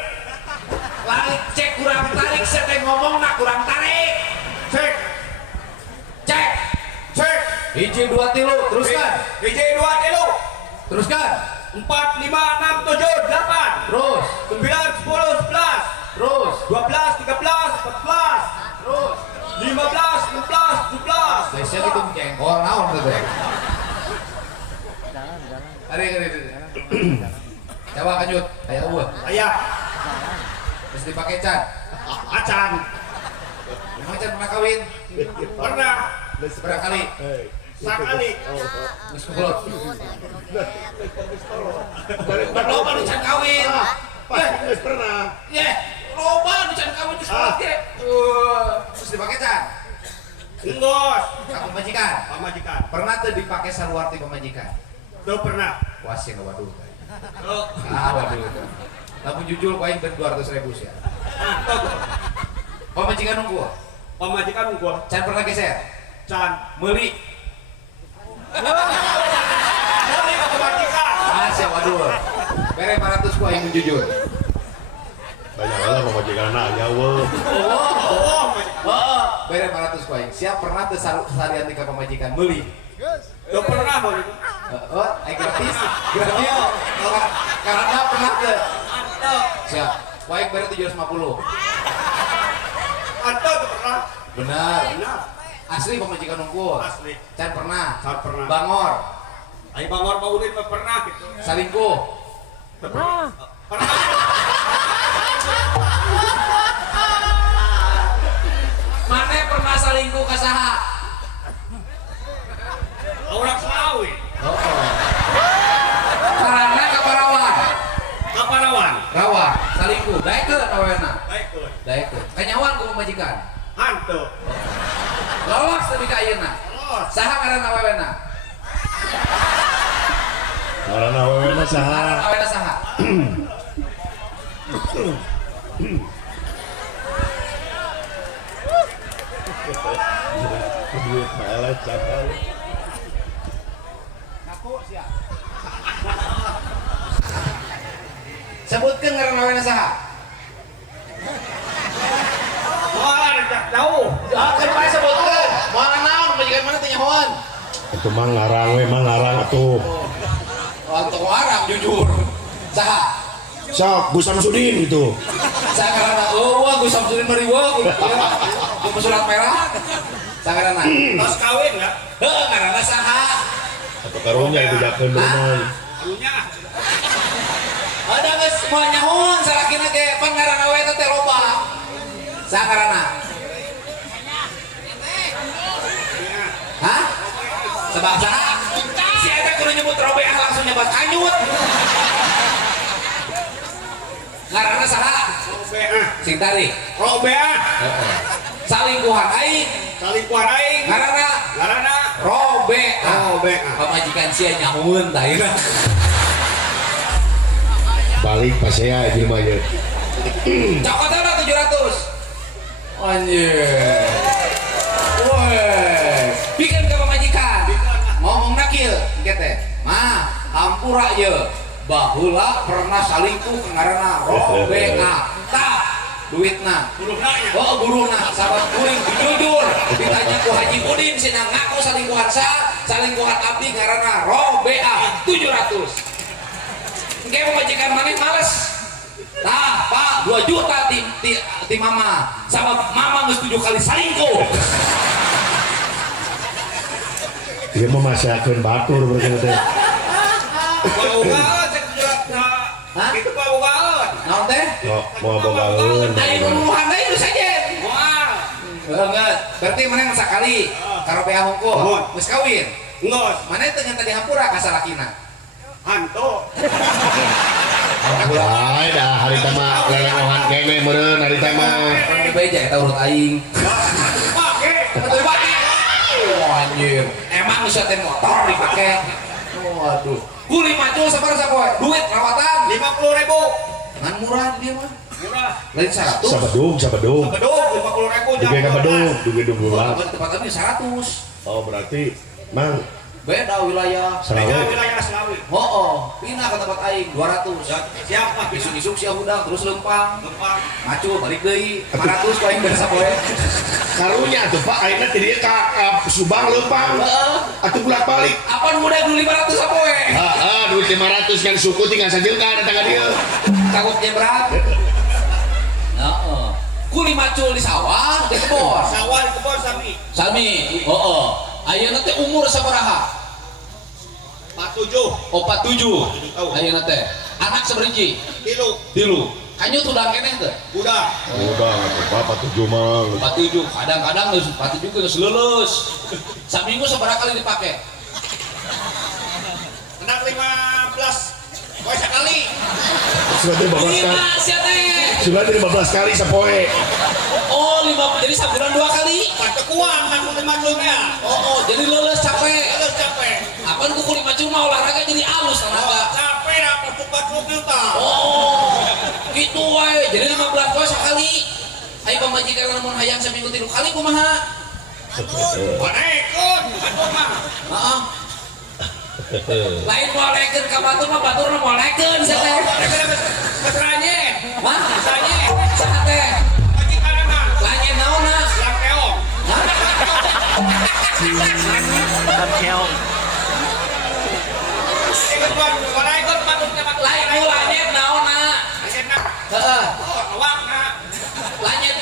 Lain cek kurang tarik, saya teh ngomong nak kurang tarik. Cek, Cek. cek. Hiji dua tilu, teruskan. Hiji, dua, tilu. Teruskan. 4, 5, 6, 7, 8. Terus. 9, 10, 11. Terus. 12, 13, 14. Terus. 15, 16, 17. Saya itu jengkol naon tuh teh. Ari. Coba lanjut. Aya eueuh. Ayah, Terus dipakai can. acan. Emang can pernah kawin? Pernah. Berapa kali? Sakali. Geus kulot. Loba nu can kawin. Pas pernah. Ye, loba nu can kawin geus kulot ge. Terus dipakai can. Enggos. Ka pemajikan. Pamajikan. Pernah tuh dipakai saluar ti pemajikan. Tuh pernah. Wasin waduh. Tuh. Waduh. Lamun jujur ku aing ben 200.000 sia. Tuh. Pemajikan nunggu. Pamajikan gua. Can pernah geser. Can. Meuli. Boleh ke pamajikan. Sia waduh. Bere 500 ku aing jujur. Banyak lah pemajikan aja weh. Oh, Oh, bere 500 ku aing. Siap pernah teu salian ti ka pemajikan meuli. tuh pernah mau. Oh, aing gratis. Gratis. Karena pernah teu. Tuh. Siap. Waing bere 750. Tuh pernah. Benar. Benar. Asli pemajikan nunggu. Asli. Can pernah. Can pernah. Bangor. Ayo bangor Paulin mah pernah gitu. Salingkuh. Pernah. Mana pernah salingkuh ka saha? Orang Selawi. Oh. Karana ka Parawan. Kaparawan. Rawa, salingkuh. Daekeun awena. Baik tuh. Daekeun. Kanyawan ku pemajikan. Hantu. Lolos teu ka ayeuna. Los. Saha ngaranna awena? Karena awalnya saha. Awena saha? Duit malah cakal. Ngaku sia. Sebutkeun ngaranna awena saha? Wah, jauh. Kan bae sebutkeun. Moal naon pemajikan mana teh nyahoan? Itu mah ngarang we, mah ngarang atuh. Untuk orang jujur. Saha? Sok, Gus Samsudin itu. Sakarana eueuh Gus Samsudin bari weuh. Ku surat merah. Sakarana. Tos kawin enggak? Heuh ngaranna saha? Atau karunya itu jakeun beuneuy. Alunya. Ada geus moal nyahoan salakina ge pan ngaranna we teh loba. Sakarana. Hah? Sebab saha? Si eta kudu nyebut Robeah langsung nyebat Anyut. Ngaranna saha? Robeah. Sing tadi. Robeah. Salingkuhan aing. Salingkuhan aing. Ngaranna Larana. Robeah. Robeah. Pamajikan sia nyahoeun tah ieu. Balik pas saya di rumah aja. Cokotana 700. Anjir. Woi, bikin ke pemajikan. Ngomong nakil, kete. Mah, hampura ye. Baheula pernah salingkuh ngaranna Robeah. Tah, duitna. Buruknanya. Oh, guruna, sahabat kuring jujur. Ditanya ku Haji Udin cenah ngaku salingkuhan sa, salingkuhan abdi ngaranna Robeah 700. Engke pemajikan maneh males. Tah, Pak, 2 juta ti mama. Sabab mama geus 7 kali salingkuh. 3 Ieu mah masakeun batur berarti teh. Bogaeun cek jerat Hah? itu bogaeun. Naon teh? Mau bogaeun. Ayo nunuhan deui itu saja. Moal. Enggak, berarti mana yang sakali karo PA hungkul Mohon. geus kawin. Ngos Mana teu tadi hampura ka salakina. hantu. Ai dah harita mah leleohan kene meureun harita mah. Di beja eta urut aing. Pake. Betul banget. Oh anjir. Emang geus teh motor dipake. Waduh. Kuli macul sabar sapoe. Duit perawatan 50.000. ngan murah dia mah. Murah. Lain 100. Sabedung. Bedung 50.000 Duge ka bedung, duge Kalau 12. tempat kami 100. Oh berarti mang Beda wilayah. Beda Selawe. wilayah Selawi. Oh, pindah ke tempat aing 200. Siap lah Isuk-isuk sia hudang terus lempang. Lempang. Macul balik deui 500 ku aing beres sapoe. Karunya tuh Pak ayeuna teh dieu ka Subang leumpang. Heeh. Atuh bolak-balik. Apa nu udah 500 sapoe? Duit 500 kan suku tinggal sajeungkan datang ka dieu. Takutnya berat. Heeh. Kuli macul di sawah, di kebon. Sawah di kebon sami. Sami. Heeh. Ayeuna teh umur sabaraha? 47. Oh, 47. Ayeuna teh. Anak saberiji? 3. Kanyut udah keneh teh. Udah. Udah apa 7 mah. 47. Kadang-kadang geus 47 geus lulus. Saminggu sabaraha kali dipake? Anak 15. Poe sekali. Sudah 15 kali. Sia teh. Sudah 15 kali sapoe. Oh, 5 jadi sabulan 2 kali. Patekuan kan kudu maculnya. Oh, jadi lulus capek. Terus capek. Apaan ku kulit macul mah olahraga jadi halus Oh, olahraga. capek dah pasukan kita. Oh, gitu wae. Jadi 15 poe sekali. Ayo pamajikan lamun hayang saminggu 3 kali kumaha? Mana ikut? Aduh mah. Heeh. Lain molekeun ka batur mah batur mah molekeun sia teh. Keseranye. Hah? Keseranye. Saha teh? Lagi karena Langit naonna? langkeong. Ikut buat mana ikut patutnya patut. Lain nu langit naonna? Langit nak. Heeh. Oh, awak nak. Langit.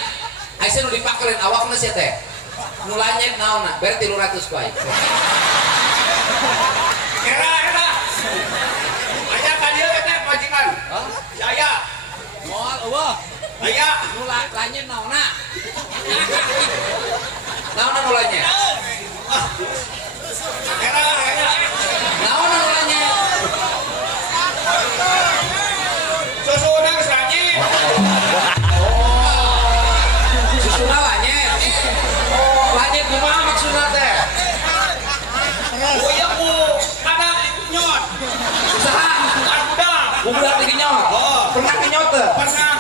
Aya nu dipakeun awakna sia teh. Nu langit naonna? Berarti 300 ku aing. Era. Ayah tadi teh majikan. Hah? Saya. Moal eueuh. Ayah. Nu langit naonna? Naonna nu langit? Era. Naonna nu langit? Susu udah keseranye. Susuna langit. Oh, langit kumaha maksudna teh? Oh iya bu. Ada nyot. Usaha. Bukan budak. Budak digenyot. Oh. Pernah genyot teh? Pernah.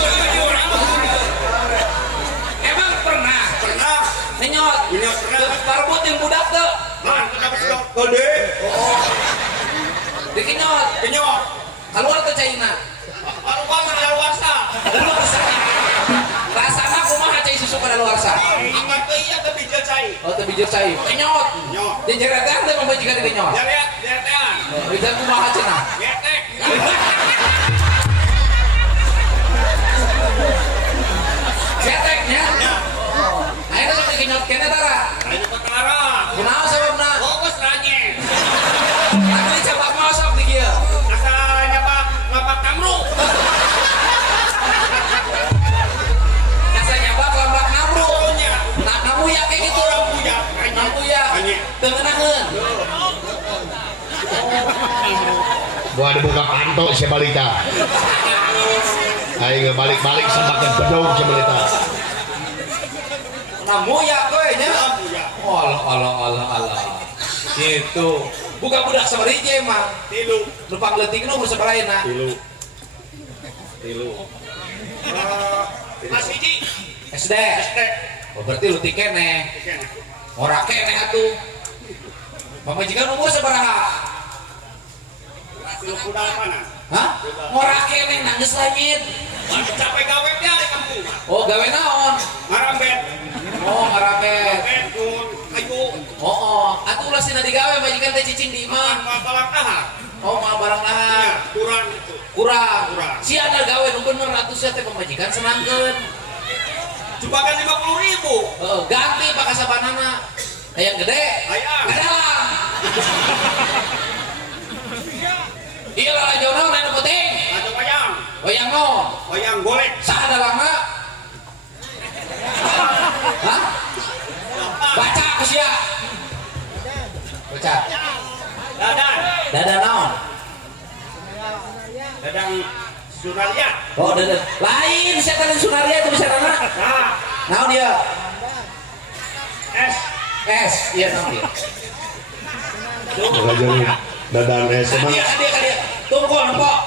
Jujur. Emang pernah Pernah. genyot? Genyot pernah. Parbut yang budak teh. Nah, kenapa sudah gede? Digenyot. Kenyot. Keluar teh caina. Baru bangun dari luarsa. Rasana kumaha cai susu pada luarsa? Angkat ke iya ke bijak cai. Oh, teh bijeur cai. Genyot. Genyot. Di jeretan teh pemajikan digenyot. Jeretan. Bijak kumaha cenah? Getek. Geteknya. Ayeuna sok digenyot kene tara. Ayo ke Tara. Kunaon sababna? Fokus ranye. Tapi dicabak masuk di kieu. Rasanya pak ngapak kamru. Rasanya bak lambak namru. Punya. Nah, kamu ya kayak gitu. Orang punya. Nampu ya. Ranye. Teu ngeunaheun. Gua ada buka panto si balita. Aing balik-balik semakin bedong si balita. Namu ya kowe nya. Punya. Allah. Gitu. Buka budak sabarije emang. Tilu. Numpang leutikna umur sabaraha? Tilu. Mas Hiji. SD. Oh, berarti leutik keneh. Ora keneh atuh. Pamajikan umur sabaraha? Tilu kuda mana? Hah? Ora keneh nangis langit. Capek gawe dia di kampung. Oh, gawe naon? Ngarambet. Oh, ngarapet. Kun kayu. Oh, atuh ulah sina digawe majikan teh cicing di imah. Masalah kahar. Oh, mah barang Iya, lahar. kurang itu. Kurang. Kurang. Si ada gawe nu bener atuh sia teh pamajikan senangkeun. Jebakan 50.000. Ganti pakai sabanana. Yang gede. Ayam. Dalam. Iya lah jono main penting. Ada wayang. Wayang no. Wayang golek. Sah dalamnya. Hah? Baca usia. Baca. Dadan. Dadan naon? Dadang Sunaria. Oh, dadan. Lain setan Sunaria itu bisa nama. Nah, Naon dia? es. S, iya naon dia. Ngajarin dadan SMA. Dia. Tunggu nampak.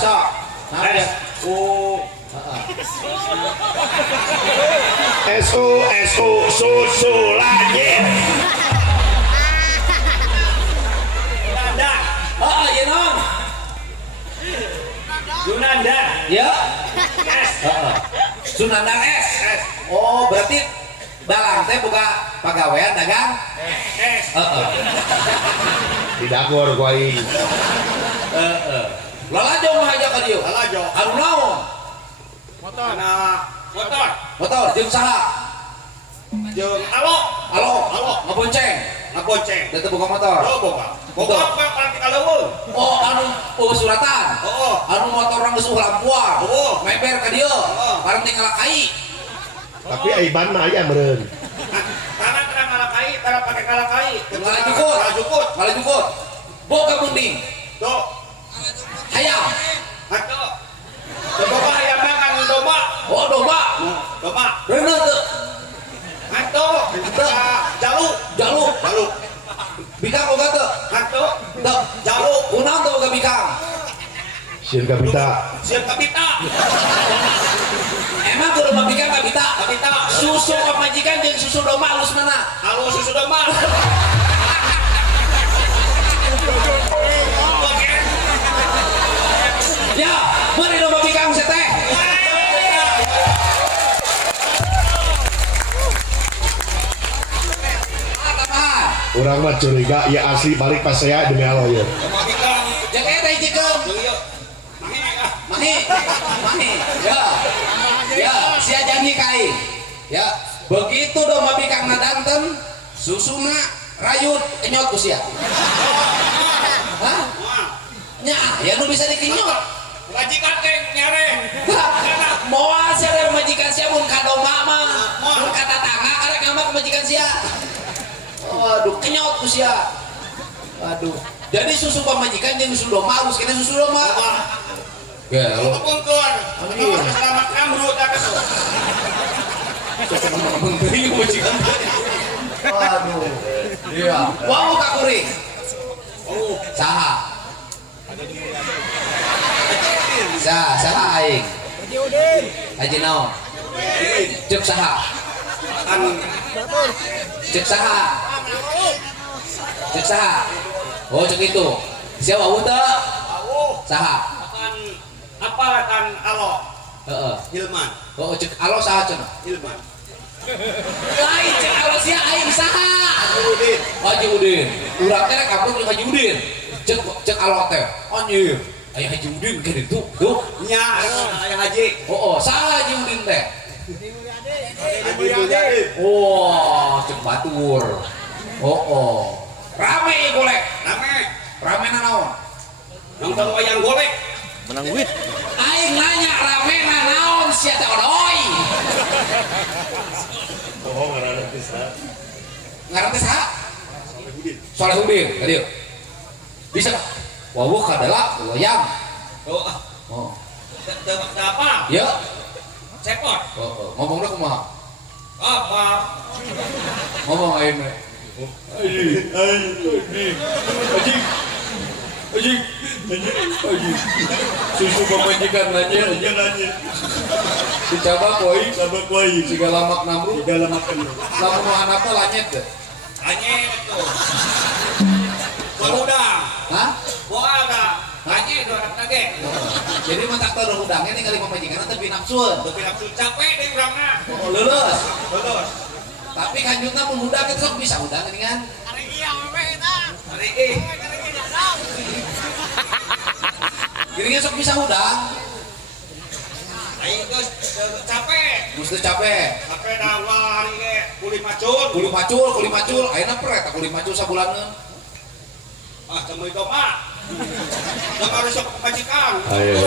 Sok. Naon dia? SU susu langit. Dadan. Iya non. Yunanda. Ya. Es. Sunandang S. Es. Oh, berarti dalang teh buka pagawean dagang. Es. Di dapur ku aing. Lalajo mah aja ka dieu. Lalajo. Anu naon? Anak motor. Motor jeung saha? Jeung alo. Halo, ngebonceng. Ngabonceng. Teu buka motor. Oh, boga. Boga paling kaleuweung. Oh, anu suratan. Oh. Anu motor orang geus lampuan. Oh. Meber ka dieu. Bareng tinggal kai. Tapi aiban mah aya meureun. Karena terang kalakai, terang pakai kalakai. Malah jukut. Boga munding. Tuh. Hayam. Hato. Coba ayam makan domba. Oh, domba. Domba. Bener tuh. Hato. Jaluk. Bikang boga tuh. Hato. Tuh. Jaluk. Kunaon tuh boga bikang. Sieun kapita. Siap kapita. Emang kudu mabikang kapita. Kapita. Susu pamajikan jeung susu domba halus mana? Halo susu domba. Ya, mari domba bikang seteh. Urang mah curiga ya asli balik pas saya demi Allah ya. Jeung eta hijikeun. Mahi. Ya, sia janji kai. Ya, begitu domba bikang nadanten, susuna rayut kenyot ku sia. Hah? Nya, ya nu bisa dikenyot. Majikan teh nyareng. Moal sia majikan sia mun ka domba mah. Mun ka tatangga karek ngambak majikan sia. Waduh, kenyot ku sia. Waduh. Jadi susu pamajikan jeung susu domba harus kena susu domba. Ya, lo Pungkur. Selamat kamrut aku. waduh. Iya. Wau ka kuring. Oh, Saha? Saha aing. Haji naon? Cek saha? kan Cek saha? Cek saha? Oh, cek itu. Siapa wau teu? Saha? kan apa kan alo Heeh. Hilman Oh, cek alo saha cenah? Hilman Lain cek alo sia aing saha? Udin Haji Udin. Urang teh rek kampung jeung Haji Udin. Cek alo teh. Anjir. Aya Haji Udin ke ditu. Tuh. nya yang haji Oh, saha Haji Udin teh? Haji Mulyadi Wah, cek batur. Oh. Rame ieu golek. rame Rame naon? nonton wayang golek Menang duit. Aing nanya rame naon sia teh odoy. Oh, ngaranna bisa. Ngaran teh saha? Solehudin. Tadi. Bisa. Wawuh kadala wayang. oh Oh. apa Ya. cepot Ngomongna kumaha? apa Ngomong aing mah. Aji. Susu pemajikan aja. Dicoba koi. Segala mak namru. Lamun mau anaknya lanyet deh. hanya itu berudang Hah? boal dah hanya itu anak nage Jadi mentak taruh udangnya tinggal pemajikan tapi nafsuan. tapi nafsu capek deh urangna Oh, lulus. lulus Tapi kanjutna mun udang itu sok bisa udang ini kan. hari ini Gini sok bisa udang. Aing geus capek. Geus teu capek. Capek dawa hari ge kuli macul. Ayeuna pret kuli macul sabulaneun. Ah teu itu mah. Teu harus sok majikan. Ayo.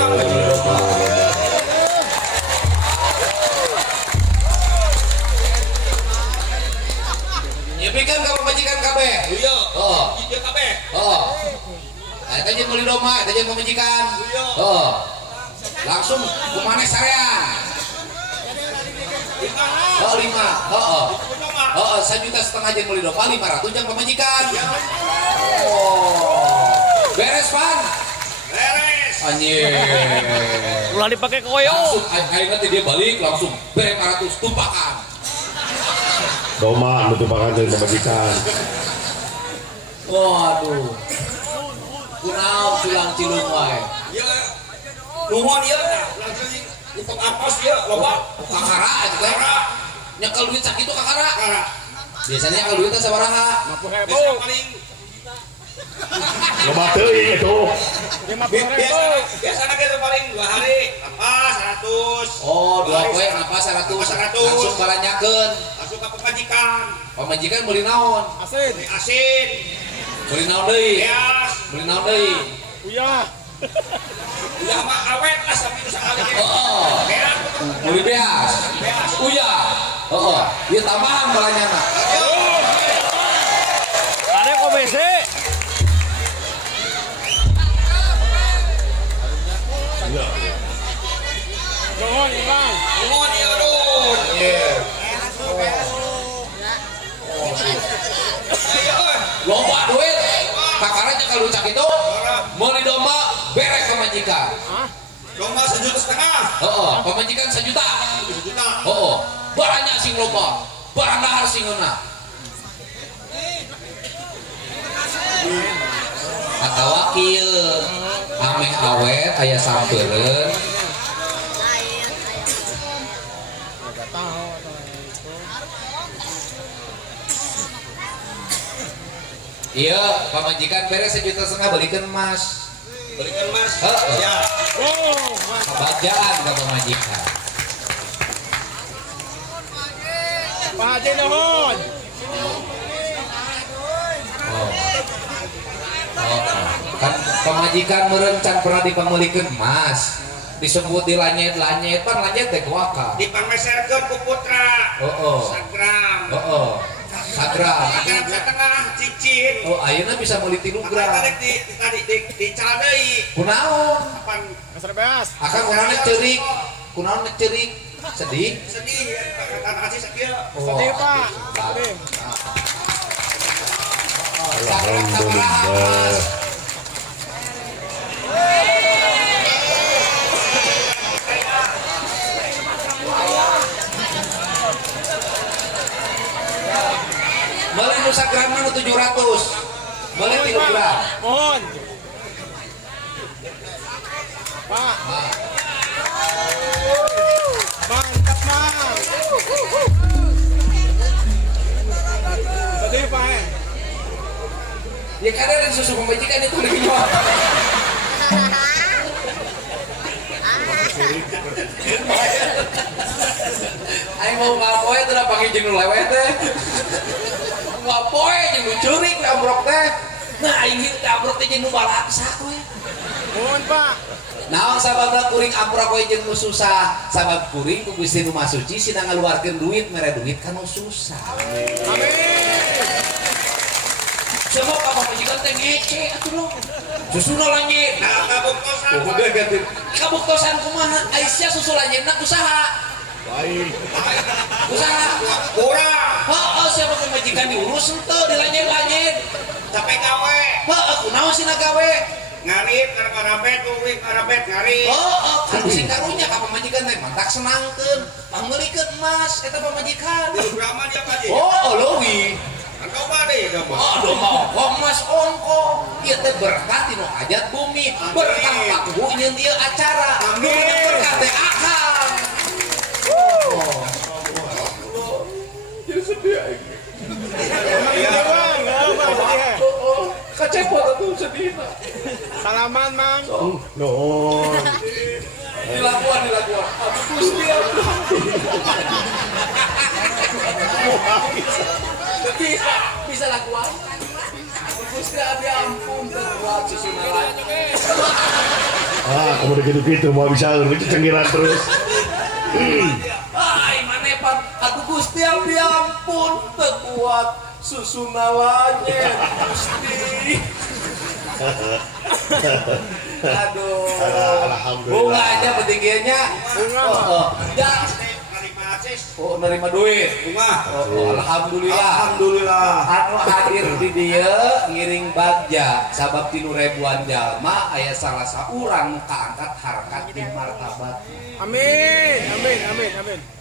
Nyepikeun ka pamajikan kabeh. Iya. Oh. Iya kabeh. Oh. Eta jeung meuli domba, eta jeung pamajikan. Iya. Oh. Langsung kumaneh sarean. Oh 5. Heeh. Heeh, 1,5 juta jeung meuli domba 500 jeung pamajikan. Oh. Beres, Pan. Beres. Anjir. Ulah dipakai koyo. Langsung ayeuna teh dia balik langsung bere 500 tumpakan. Doma tumpakan dari pemajikan. Waduh. Kunaon culang cilung wae. Ya. Nuhun ieu tah. Langsung untuk apos ieu loba. Kakara eta teh. Nyekel duit sakitu kakara. Kakara. Biasanya kalau duitnya sabaraha? 50.000. Biasa paling Loba teuing itu. 50.000. biasanya kita paling 2 hari apa 100. Oh, 2 poe kenapa 100? Langsung baranyakeun. Langsung ke pemajikan. Pamajikan beli naon? Asin. Beli asin. Beli naon deui? Beas. Beli naon deui? Uyah. Udah mah awet lah sampai itu sekali. Heeh. Beas. Beli beas. Beas. Uya. Heeh. Ieu tambahan balanyana. Ada kok BC. Nuhun, Bang. Nuhun ieu dun. Iya. Loba duit. Kakara nyekel duit sakitu. Meuli domba bere pamajikan. Domba 1,5 juta. Heeh, pamajikan 1 juta. 1 juta. Heeh. Baranya sing loba. Barang dahar sing euna. Atawa kieu. Ameh awet aya sampeureun. Iya, pamajikan beres 1,5 juta balikeun emas. Belikan mas. Heeh. Ya. Oh, mantap. Kebahagiaan ka pamajikan. Pak Haji nuhun. Oh. Oh. Kan pamajikan meureun can pernah dipamulikeun emas. Disebut dilanyet-lanyet, pan lanyet teh kuaka. Dipangmeserkeun ku putra. Heeh. Sagram. Heeh. Sagram. Sagram setengah cincin. Oh, ayeuna bisa meuli 3 Maka gram. tadi dical deui. Kunaon? Kapan Kasar beas. Akan kunaon ceurik? Kunaon ceurik? Sedih? sedih ya. Kata kasih sakieu. Sedih, Pak. Sedih. Sagram sabaraha, Mas? Meuli nu sagramna nu 700. Meuli 3 gram. Mohon. Pak. Mantap, Mang. Sedih, Pak. Ya kadang susu pemajikan itu lebih nyawa. Ayo mau ngapoe tuh pakai jeung lewet teh. Ngapoe jeung curik ambrok teh. Nah aing hieu ambrok teh jeung nu balaksa we. Mohon, Pak. Naon sababna kuring ambrok we jeung nu susah? Sabab kuring ku Gusti Nu Maha Suci sina ngaluarkeun duit mere duit ka nu susah. Amin. Semua ka pamajikan teh ngece atuh lo. Susuna lanyet. Nah, kabuktosan. Oh, udah ganti. Kabuktosan kumaha? Aisyah susu lanyetna kusaha? Baik. Kusaha? Kurang. Heeh, siapa pemajikan diurus henteu dilanyet-lanyet. Capek gawe. Heeh, kunaon sina gawe? Ngarit karapet kuwi karapet ngarit. Heeh, kan sing karunya ka pamajikan teh mantak senangkeun. Pangeulikeun emas eta pamajikan. Di drama dia tadi. Oh, leuwih. Kan coba deh coba. Oh, aduh mau emas ongko. Ieu teh berkah tinu hajat bumi. Berkah pakuh nyeun ieu acara. Nu bener berkah teh akal. Jadi sedih aing. Iya, Bang. Enggak, Bang. Sedih. Kacepot atuh sedihna. Salaman, Mang. Nuhun. Dilakuan. Aduh Gusti bisa lakuan. Gusti abi ampun terbuat susunan. Kamu udah gitu-gitu mau bisa itu cengkiran terus. Ai manepan aduh Gusti abi ampun terbuat susunalanya Gusti. Aduh. Alhamdulillah. Bunga aja petingginya. Ya. Nerima duit. Bunga. Alhamdulillah. Anu hadir di dia ngiring bagja sabab 3.000-an jalma aya salah saurang kaangkat harkat di martabat. Amin.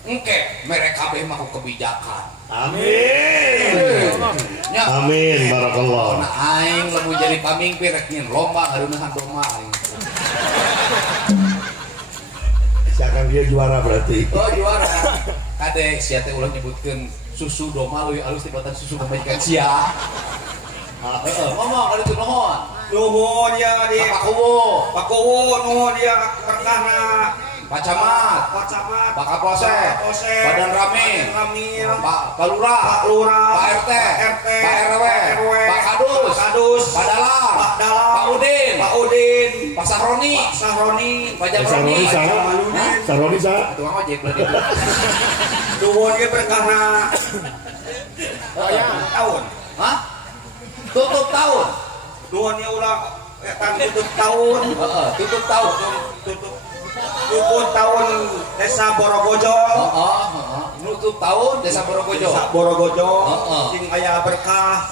Engke mereka kabeh mah kebijakan. Amin. Nya. Amin. Barakallah. Nah aing lamun jadi pamimpin rek nyin lomba hareunahan domba aing. Siakan dia juara berarti. Oh juara. Kade sia teh ulah nyebutkeun susu domba leuwih alus tibatan susu pemajikan sia. Heeh, ngomong kali itu nuhun. Nuhun ya di Pak Kuwu, nuhun ya berkahna Pak Camat, Pak Kapolsek, Badan Ramil, Pak Lurah, Pak RT, Pak RW, Pak Kadus, Pak Dalang, Pak Udin, Pak Sahroni, Pak Jamroni, Sahroni sa. tukang ojek berarti. nuhun ya berkahna tahun. Hah? Tutup tahun. Nuhun ya ulah tutup tahun. Tutup tahun. Tutup tahun Desa Borogojo. Nutup tahun Desa Borogojo. Desa Borogojo. Sing aya berkah.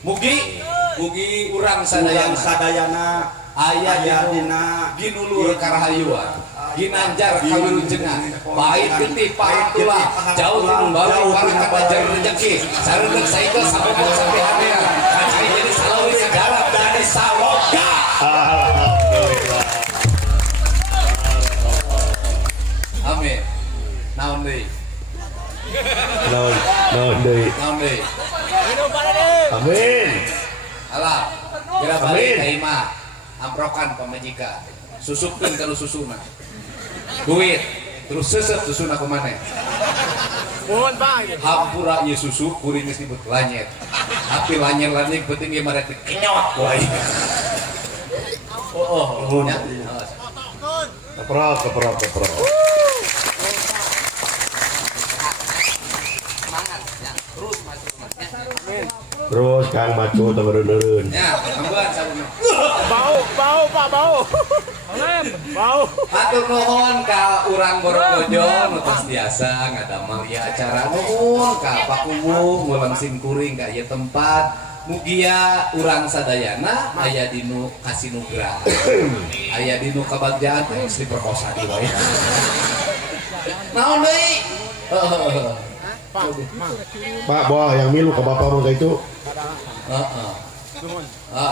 Mugi urang Sadayana sadayana aya dina ginulur karahayuan. Ginanjar kawilujengan baik getih paitulah jauh membawa para kabajar rezeki sareng saegeus sabogoh sampai harean kacai jadi salawi segala dari sawoga. Alhamdulillah. Amin. Naon deui? Naon deui. Amin. Alah, kira balik ka imah. Amprokan pamajikan. Susupkeun kana susuna. Duit terus sesep susuna ke mana? Mohon Pak. Hampura ieu susu kuring geus disebut lanyet. Tapi lanyet penting ieu mah kenyot wae. Oh. Nya. Keprok. Semangat ya. Terus maju. Terus Kang Macu temereun-eureun. Ya, ambuan sabuna. Bau Pak, bau. Bau. Hatur nuhun ka urang Borogojo nu tos biasa ngadamel ieu acara nuhun ka Pak Kuwu ngulang sing kuring ka ieu tempat. Mugia urang sadayana aya dinu kasinugrah. Aya dinu kabagjaan teh diperkosa di wae. Naon deui? Pak, bawa yang milu ke bapak mau itu. Heeh.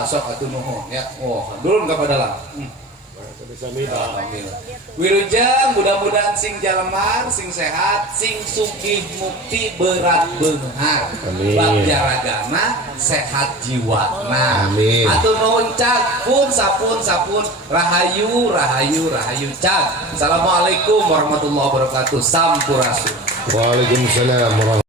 Sok atuh nuhun ya. Oh, dulun ka padalang. Alhamdulillah. Wilujeng mudah-mudahan sing jalemar, sing sehat, sing sugih mukti berat beunghar. Bagja ragana sehat jiwana. Amin. Atuh nuhun cak pun sapun rahayu cak. Assalamualaikum warahmatullahi wabarakatuh. Sampurasun. Waalaikumsalam warahmatullahi